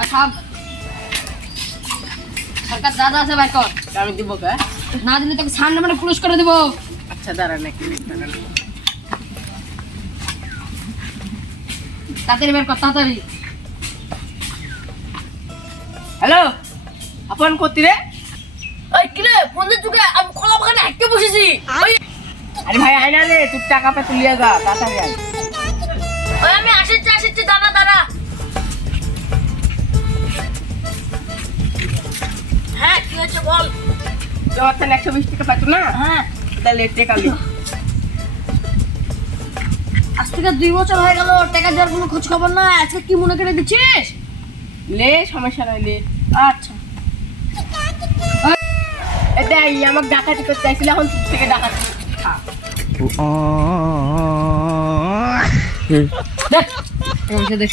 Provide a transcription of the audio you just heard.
আচ্ছা সরকার দাদা আছে ভাই কর আমি দিব কা না দিলে তোকে সামনে মানে পুলিশ করে দেবো। আচ্ছা দাঁড়া নাকি তাড়াতাড়ি বের কর তাড়াতাড়ি। হ্যালো আপন কোতি রে? ওই কিরে ফোনের যুগে আমি খোলা বাগানে হাঁটতে বসেছি। ওই আরে ভাই আয় না রে, তুই টাকা পে তুলিয়া যা তাড়াতাড়ি আয়। ওই আমি আসছি দাঁড়া দাঁড়া। হ্যাঁ কি হয়েছে বল। তোমার তো 120 টাকা পাইতো না? হ্যাঁ তাহলে টাকা লি। আজ থেকে 2 বছর হয়ে গেল টাকা দেওয়ার কোনো খোঁজ খবর না, আজকে কি মনে করে দিচ্ছিস? লে সমস্যা নাই লে। আচ্ছা এটা আমাকে ডাকাতি করতে চাইছিল, এখন তোর থেকে ডাকাতি খা। দেখ দেখ